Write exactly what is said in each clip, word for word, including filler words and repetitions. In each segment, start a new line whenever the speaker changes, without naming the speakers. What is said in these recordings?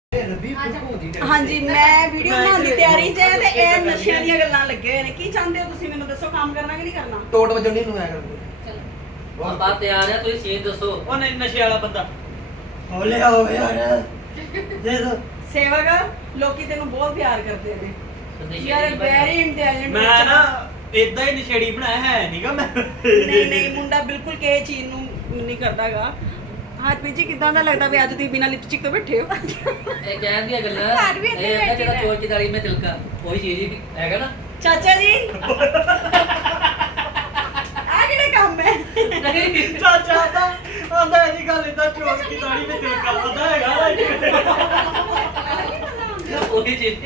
ਹਾਂਜੀ ਮੈਂ ਵੀਡੀਓ ਬਣਾਉਣ ਦੀ ਤਿਆਰੀ 'ਚ ਹੈ ਤੇ ਇਹ ਨਸ਼ਿਆਂ ਦੀਆਂ ਗੱਲਾਂ ਲੱਗੇ ਹੋਏ ਨੇ। ਕੀ ਚਾਹੁੰਦੇ ਹੋ ਤੁਸੀਂ ਮੈਨੂੰ ਦੱਸੋ, ਕੰਮ ਕਰਨਾ ਕਿ ਨਹੀਂ ਕਰਨਾ?
ਟੋਟ ਵਜਣ ਨਹੀਂ ਨੂੰ ਆਇਆ ਕਰਦੇ।
ਚਲੋ
ਆਪਾਂ ਤਿਆਰ ਆ, ਤੁਸੀਂ ਸੀਨ ਦੱਸੋ।
ਉਹ ਨਹੀਂ ਨਸ਼ੇ ਵਾਲਾ ਬੰਦਾ
ਹੌਲੇ ਆਓ ਯਾਰ ਦੇ ਦੋ।
ਸੇਵਕ ਲੋਕੀ ਤੈਨੂੰ ਬਹੁਤ ਪਿਆਰ ਕਰਦੇ ਨੇ ਯਾਰ, ਵੈਰੀ ਇੰਟੈਲੀਜੈਂਟ।
ਮੈਂ ਨਾ ਇਦਾਂ ਹੀ ਨਸ਼ੇੜੀ ਬਣਾਇਆ ਹੈ ਨਹੀਂਗਾ ਮੈਂ।
ਨਹੀਂ ਨਹੀਂ ਮੁੰਡਾ ਬਿਲਕੁਲ ਕਿਸੇ ਚੀਜ਼ ਨੂੰ ਨਹੀਂ ਕਰਦਾਗਾ। ਹਰਪ੍ਰੀਤ ਜੀ ਕਿਦਾਂ ਦਾ ਲੱਗਦਾ ਵੀ ਅੱਜ ਤੁਸੀਂ ਬਿਨਾਂ ਲਿਪਸਟਿਕ ਤੋਂ ਬੈਠੇ ਹੋ?
ਇਹ ਕਹਿਣ ਦੀਆਂ ਗੱਲਾਂ
ਘਰ ਵੀ ਇੱਥੇ
ਇਹ ਹੈਗਾ ਜਿਹੜਾ
ਬੈਠੀ
ਚੋਰ ਦੀ ਦਾੜੀ ਮੈਂ ਤਿਲਕਾ ਉਹੀ ਚੀਜ਼ ਹੀ ਹੈਗਾ ਨਾ।
ਚਾਚਾ ਜੀ ਆ ਕਿਹੜੇ ਕੰਮ ਹੈ?
ਨਹੀਂ
ਚਾਚਾ ਤਾਂ ਆਂਦਾ ਇਹਦੀ ਗੱਲ ਇਦਾਂ ਚੋਰ ਦੀ ਦਾੜੀ ਵਿੱਚ ਦਿਲ ਕਰਦਾ ਹੈਗਾ।
ਉਹੀ ਚੀਜ਼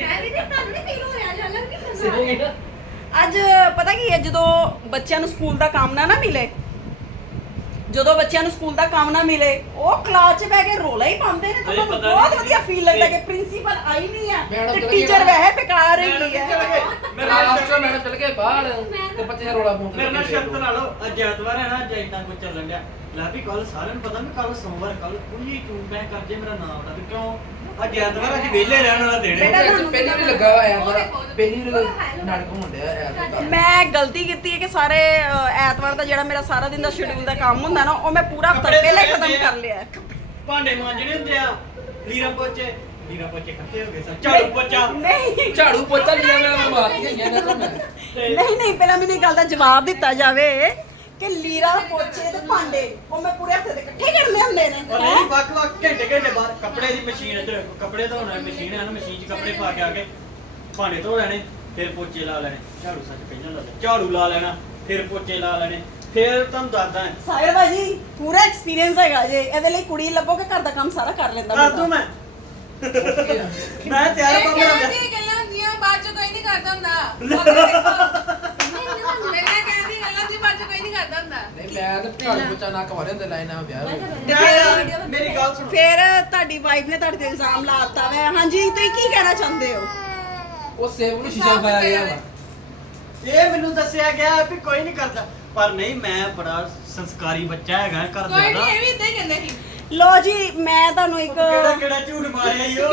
ਸਹੀ ਹੈ।
ਅੱਜ ਪਤਾ ਕੀ ਹੈ, ਜਦੋਂ ਬੱਚਿਆਂ ਨੂੰ ਸਕੂਲ ਦਾ ਕੰਮ ਨਾ ਨਾ ਮਿਲੇ ਜਦੋਂ ਬੱਚਿਆਂ ਨੂੰ ਸਕੂਲ ਦਾ ਕੰਮ ਨਾ ਮਿਲੇ ਉਹ ਕਲਾਸ 'ਚ ਬਹਿ ਕੇ ਰੋਲਾ ਹੀ ਪਾਉਂਦੇ ਨੇ। ਤਾਂ ਮੈਨੂੰ ਬਹੁਤ ਵਧੀਆ ਫੀਲ ਲੱਗਦਾ ਕਿ ਪ੍ਰਿੰਸੀਪਲ ਆਈ ਨਹੀਂ ਆ ਤੇ ਟੀਚਰ ਵੈਸੇ ਬੇਕਾਰ ਹੈਗੀ ਹੈ।
ਮੇਰਾ
ਲਾਸਟ ਮੈਡਮ ਚਲ ਗਏ ਬਾਹਰ ਤੇ ਬੱਚੇ ਰੋਲਾ ਪਾਉਂਦੇ।
ਮੇਰੇ ਨਾਲ ਸ਼ਰਤ ਲਾ ਲਓ, ਅੱਜ ਐਤਵਾਰ ਹੈ ਨਾ, ਅੱਜ ਇਦਾਂ ਕੁਝ ਚੱਲਣ ਡਿਆ। ਲੈ ਵੀ ਕੱਲ ਸਾਰਿਆਂ ਨੂੰ ਪਤਾ ਵੀ ਕੱਲ ਸੋਮਵਾਰ, ਕੱਲ ਕੋਈ ਤੂੰ ਮੈਂ ਕਰ ਜੇ ਮੇਰਾ ਨਾਮ ਦਾ ਵੀ ਕਿਉਂ ਅੱਜ ਐਤਵਾਰ, ਅੱਜ ਵਿਹਲੇ ਰਹਿਣ ਵਾਲਾ ਦਿਨ ਹੈ।
ਪਹਿਲੀ ਵੀ ਲੱਗਾ ਹੋਇਆ ਯਾਰ, ਪਹਿਲੀ ਵੀ ਨਾਟਕ ਹੁੰਦੇ ਆ ਯਾਰ।
ਮੈਂ ਗਲਤੀ ਕੀਤੀ ਹੈ ਕਿ ਸਾਰੇ ਅ, ਐਤਵਾਰ ਦਾ ਜਿਹੜਾ ਮੇਰਾ ਸਾਰਾ ਦਿਨ ਦਾ ਸ਼ਡਿਊਲ ਦਾ ਕੰਮ ਹੁੰਦਾ ਨਾ ਉਹ ਮੈਂ ਪੂਰਾ ਹਫਤਾ ਪਹਿਲਾਂ ਹੀ ਖਤਮ ਕਰ ਲਿਆ ਹੈ।
ਭਾਂਡੇ ਮਾਂਜਣੇ ਹੁੰਦੇ ਆ, ਲੀਰਾ ਪੋਚੇ ਲੀਰਾ ਪੋਚੇ ਇਕੱਠੇ ਹੋ ਗਏ ਸਨ। ਝਾੜੂ ਪੋਚਾ
ਨਹੀਂ
ਝਾੜੂ ਪੋਚਾ ਲਿਆ ਮੈਂ ਮਾਰਦੀ ਗਈਆਂ ਨੇ ਤੁਹਾਨੂੰ।
ਨਹੀਂ ਨਹੀਂ ਪਹਿਲਾਂ ਮੈਨੂੰ ਇਹ ਗੱਲ ਦਾ ਜਵਾਬ ਦਿੱਤਾ ਜਾਵੇ ਕਿ ਲੀਰਾ ਪੋਚੇ ਤੇ ਭਾਂਡੇ ਉਹ ਮੈਂ ਪੂਰੇ ਹਫਤੇ ਦੇ ਇਕੱਠੇ ਕਰਨੇ ਹੁੰਦੇ ਨੇ।
ਉਹ ਨਹੀਂ ਵੱਖ ਵੱਖ ਘੰਟੇ ਘੰਟੇ ਬਾਅਦ ਕੱਪੜੇ ਦੀ ਮਸ਼ੀਨ ਇੱਧਰ ਕੱਪੜੇ ਧੋਣ ਵਾਲੀ ਮਸ਼ੀਨ ਹੈ ਨਾ, ਮਸ਼ੀਨ 'ਚ ਕੱਪੜੇ ਪਾ ਕੇ ਆ ਕੇ ਭਾਂਡੇ ਧੋ ਲੈਣੇ, ਫਿਰ ਪੋਚੇ ਲਾ ਲੈਣੇ। ਝਾੜੂ ਸੱਚ ਪਹਿਲਾਂ ਲਾ ਲੈਣਾ, ਝਾੜੂ ਲਾ ਲੈਣਾ, ਫਿਰ ਪੋਚੇ ਲਾ ਲੈਣੇ। ਫਿਰ ਤੁਹਾਨੂੰ ਦੱਸਦਾ
ਸਾਹਿਲ ਭਾਜੀ ਪੂਰਾ ਐਕਸਪੀਰੀਅੰਸ ਹੈਗਾ ਜੇ, ਇਹਦੇ ਲਈ ਕੁੜੀ ਲੱਭੋ ਕਿ ਘਰ ਦਾ ਕੰਮ ਸਾਰਾ ਕਰ ਲੈਂਦਾ
ਕਰ ਦੂੰ ਮੈਂ ਮੈਂ ਤਿਆਰ ਪਾ ਮੈਂ
ਕਹਿੰਦੀ ਗੱਲਾਂ ਹੁੰਦੀਆਂ ਬਾਅਦ ਚ ਕੋਈ ਨਹੀਂ ਕਰਦਾ ਹੁੰਦਾ। ਮੇਰੇ ਕਹਿੰਦੀ ਗੱਲਾਂ ਦੀ ਬਾਅਦ ਚ ਕੋਈ ਨਹੀਂ ਕਰਦਾ ਹੁੰਦਾ।
ਨਹੀਂ ਮੈਂ ਤਾਂ ਝਾੜੂ ਪੋਚਾ ਨਾ ਕਵਾਰੇ ਹੁੰਦੇ ਲਾਈਨ ਆ ਵਿਆਹ ਹੋ
ਮੈਂ- ਮੇਰੀ ਗੱਲ ਸੁਣੋ।
ਫਿਰ ਤੁਹਾਡੀ ਵਾਈਫ ਨੇ ਤੁਹਾਡੇ ਤੇ ਇਲਜ਼ਾਮ ਲਾਤਾ ਵਾ। ਹਾਂਜੀ ਤੁਸੀਂ ਕੀ ਕਹਿਣਾ ਚਾਹੁੰਦੇ ਹੋ?
ਉਹ ਸੇਵ ਨੂੰ ਸ਼ੀਸ਼ਾ ਪਾਇਆ ਗਿਆ ਵਾ।
ਇਹ ਮੈਨੂੰ ਦੱਸਿਆ ਗਿਆ ਵੀ ਕੋਈ ਨਹੀਂ ਕਰਦਾ, ਪਰ ਨਹੀਂ ਮੈਂ ਬੜਾ ਸੰਸਕਾਰੀ ਬੱਚਾ ਹੈਗਾ ਘਰ ਦਾ
ਕੋਈ
ਨਾ।
ਨਹੀਂ, ਇਹ ਵੀ ਇਦਾਂ ਹੀ ਕਹਿੰਦੇ ਸੀ।
ਲੋ ਜੀ ਮੈਂ ਤੁਹਾਨੂੰ ਇੱਕ
ਕਿਹੜਾ ਕਿਹੜਾ ਝੂਠ ਮਾਰਿਆ ਈ ਉਹ।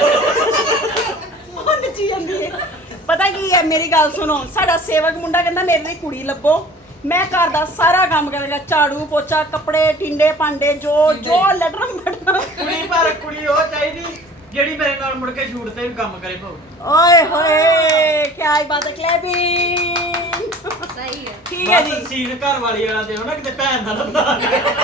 ਉਹ ਨੱਚੀ ਜਾਂਦੀ ਹੈ। ਪਤਾ ਕੀ ਹੈ, ਮੇਰੀ ਗੱਲ ਸੁਣੋ। ਸਾਡਾ ਸੇਵਕ ਮੁੰਡਾ ਕਹਿੰਦਾ ਮੇਰੇ ਲਈ ਕੁੜੀ ਲੱਭੋ, ਮੈਂ ਘਰ ਦਾ ਸਾਰਾ ਕੰਮ ਕਰਾਂਗਾ, ਝਾੜੂ ਪੋਚਾ ਕੱਪੜੇ ਟਿੰਡੇ ਭਾਂਡੇ ਜੋ ਜੋ ਲਟਰਮ ਬਟਰਮ।
ਕੁੜੀ ਪਰ ਕੁੜੀ ਉਹ ਚਾਹੀਦੀ ਜਿਹੜੀ ਮੇਰੇ ਨਾਲ ਮੁੜ ਕੇ ਸ਼ੂਟ ਤੇ ਵੀ ਕੰਮ ਕਰੇ ਭਾਉ।
ਓਏ ਹੋਏ ਕੀ ਬਾਤ ਹੈ, ਕਲੈਪਿੰਗ।
ਸਹੀ ਹੈ।
ਠੀਕ ਹੈ ਜੀ।
ਸੀਨ ਘਰ ਵਾਲੀ ਵਾਲਾ ਦਿਓ ਨਾ, ਕਿਤੇ ਭੈਣ ਦਾ ਲੱਭਾ।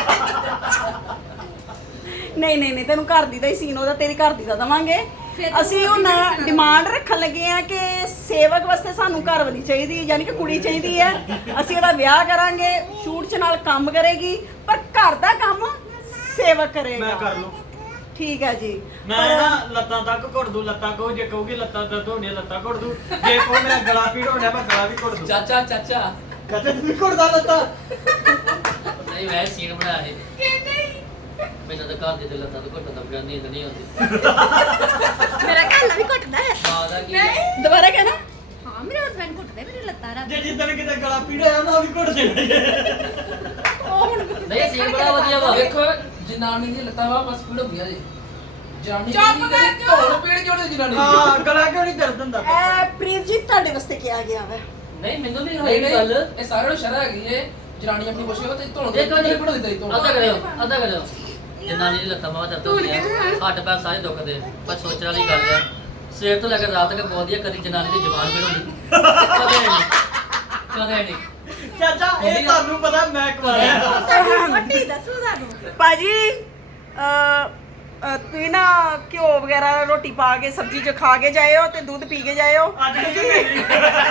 ਨਹੀਂ ਨਹੀਂ ਨਹੀਂ ਤੈਨੂੰ ਘਰ ਦੀ ਦਾ ਹੀ ਸੀਨ ਉਹਦਾ ਤੇਰੀ ਘਰ ਦੀ ਦਾ ਦਵਾਂਗੇ। ਅਸੀਂ ਹੁਣ ਡਿਮਾਂਡ ਰੱਖਣ ਲੱਗੇ ਆ ਕਿ ਸੇਵਕ ਵਾਸਤੇ ਸਾਨੂੰ ਘਰ ਵਾਲੀ ਚਾਹੀਦੀ ਹੈ, ਯਾਨੀ ਕਿ ਕੁੜੀ ਚਾਹੀਦੀ ਹੈ। ਅਸੀਂ ਉਹਦਾ ਵਿਆਹ ਕਰਾਂਗੇ, ਸ਼ੂਟ 'ਚ ਨਾਲ ਕੰਮ ਕਰੇਗੀ, ਪਰ ਘਰ ਦਾ ਕੰਮ ਸੇਵਕ ਕਰੇਗਾ।
ਮੈਂ ਕਰ ਲੂ।
ਠੀਕ ਹੈ ਜੀ।
ਮੈਂ ਨਾ ਲੱਤਾਂ ਤੱਕ ਘੁੱਟ ਦੂ, ਲੱਤਾਂ ਕਹੋ ਜੇ ਕਹੋਗੇ ਲੱਤਾਂ ਦਰਦ ਹੋਣੀਆਂ ਲੱਤਾਂ ਘੁੱਟ ਦੂ, ਜੇ ਕਹੋ ਮੇਰਾ ਗਲਾ ਪੀੜ ਹੋਣਾ ਮੈਂ ਗਲਾ ਵੀ ਘੁੱਟ ਦੂ।
ਚਾਚਾ ਚਾਚਾ
ਕਦੇ ਤੂੰ ਵੀ ਘੁੱਟਦਾ ਲੱਤਾਂ?
ਨਹੀਂ ਵੈ ਸੀਨ ਬਣਾਇਆ ਸੀ
ਕਹਿੰਦੇ
ਮੈਨੂੰ ਤਾਂ ਘਰ ਦੇ ਤੇ ਲੱਤਾਂ ਤੋਂ ਘੁੱਟਣ ਦਾ ਬਗਾਨੀ ਨੀਂਦ ਨਹੀਂ ਆਉਂਦੀ।
ਮੇਰਾ ਘਰ ਵੀ ਘੁੱਟਦਾ ਹੈ।
ਮਾਂ ਦਾ ਕੀ
ਨਹੀਂ।
ਦੁਬਾਰਾ ਕਹਿਣਾ।
ਹਾਂ ਮੇਰੇ ਹਸਬੰਡ ਘੁੱਟਦੇ ਮੇਰੇ ਲੱਤਾਂ ਰੱਖ।
ਜੇ ਜਿੱਦਣ ਕਿਤੇ ਗਲਾ ਪੀੜ ਹੋਇਆ ਨਾ ਉਹ ਵੀ ਘੁੱਟ ਦੇਣਾ।
ਉਹ ਹੁਣ
ਨਹੀਂ ਸੀਨ ਬੜਾ ਵਧੀਆ ਵਾ।
ਵੇਖੋ ਜਨਾਨੀ ਦੀ ਲੱਤਾਂ ਵਾ ਬਸ ਪੀੜ ਹੁੰਦੀਆਂ ਜੀ। ਜਨਾਨੀ
ਚੁੱਪ ਕਰ ਜਾ।
ਢੋਲ ਪੀੜ ਕਿਉਂ ਨਹੀਂ ਜਨਾਨੀ ਦੀ?
ਹਾਂ ਗਲਾ ਕਿਉਂ ਨਹੀਂ ਦਰਦ ਹੁੰਦਾ?
ਐ ਪ੍ਰੀਤ ਜੀ ਤੁਹਾਡੇ ਵਾਸਤੇ ਕਿਹਾ ਗਿਆ ਵਾ।
ਨਹੀਂ ਮੈਨੂੰ ਨਹੀਂ
ਨਹੀਂ
ਹੋਈ ਗੱਲ।
ਨਹੀਂ ਇਹ ਸਾਰਿਆਂ ਨੂੰ ਸ਼ਰਮ ਹੈਗੀ ਏ। ਜਨਾਨੀ ਆਪਣੀ ਪੁੱਛੇ ਉਹ ਤੇ ਢੋਲ ਦੇ
ਦੇਖੋ ਜੀ
ਪੀੜ ਹੁੰਦੀ ਤੂੰ।
ਅੱਧਾ ਕਰਿਓ ਅੱਧਾ ਕਰਿਓ। ਜਨਾਨੀ ਦੀ ਲੱਤਾਂ ਬਾਹਾਂ ਦਰਦ ਹੁੰਦੀਆਂ, ਹੱਡ ਪੈਰ ਸਾਰੇ ਦੁਖਦੇ, ਪਰ ਸੋਚਣ ਵਾਲੀ ਗੱਲ ਹੈ ਸਵੇਰ ਤੋਂ ਲੈ ਕੇ ਰਾਤ ਤੱਕ ਬੋਲਦੀ ਹੈ, ਕਦੀ ਜਨਾਨੀ ਦੀ ਜ਼ੁਬਾਨ ਪੀੜ ਹੁੰਦੀ ਕਦੇ ਨਹੀਂ ਕਦੇ ਨਹੀਂ।
ਚਾਚਾ ਇਹ ਤੁਹਾਨੂੰ ਪਤਾ ਮੈਂ ਕੁਆਰਿਆ।
ਮੱਟੀ ਦੱਸੋ ਸਾਨੂੰ।
ਭਾਜੀ ਅ ਤੁਸੀਂ ਨਾ ਘਿਓ ਵਗੈਰਾ ਰੋਟੀ ਪਾ ਕੇ ਸਬਜ਼ੀ 'ਚ ਖਾ ਕੇ ਜਾਇਓ ਤੇ ਦੁੱਧ ਪੀ ਕੇ ਜਾਇਓ।
ਅੱਜ ਨਹੀਂ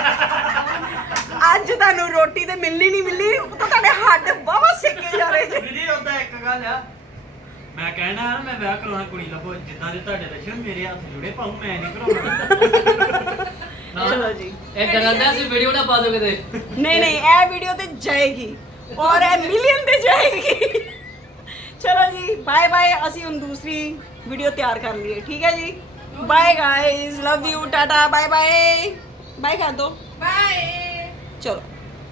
ਅੱਜ ਤੁਹਾਨੂੰ ਰੋਟੀ ਤੇ ਮਿਲਣੀ ਨਹੀਂ ਮਿਲਣੀ, ਉਹ ਤਾਂ ਤੁਹਾਡੇ ਹੱਡ ਬਾਵਾ ਸੇਕੇ ਜਾ ਰਹੇ ਜੀ।
ਦੀਦੀ ਉਹਦਾ ਇੱਕ ਗੱਲ ਆ, ਮੈਂ ਕਹਿਣਾ ਨਾ ਮੈਂ ਵਿਆਹ ਕਰਾਉਣਾ ਕੁੜੀ ਲੱਭੋ ਜਿੱਦਾਂ ਦੇ ਤੁਹਾਡੇ ਲੱਛਣ ਮੇਰੇ ਹੱਥ ਜੁੜੇ ਪਾਉ, ਮੈਂ ਨਹੀਂ ਕਰਾਉਣਾ।
ਚਲੋ ਜੀ।
ਇਹ ਡਰਦਾ ਸੀ ਵੀਡੀਓ ਨਾ ਪਾ ਦੋ ਕਿਤੇ।
ਨਹੀਂ ਨਹੀਂ ਇਹ ਵੀਡੀਓ ਤੇ ਜਾਏਗੀ ਔਰ ਇਹ ਮਿਲੀਅਨ ਤੇ ਜਾਏਗੀ। ਚਲੋ ਜੀ ਬਾਏ ਬਾਏ। ਅਸੀਂ ਹੁਣ ਦੂਸਰੀ ਵੀਡੀਓ ਤਿਆਰ ਕਰ ਲਈਏ, ਠੀਕ ਹੈ ਜੀ। Bye guys, love you, tata, bye bye. Bye ਕਰ ਦੋ।
ਬਾਏ।
ਚਲੋ।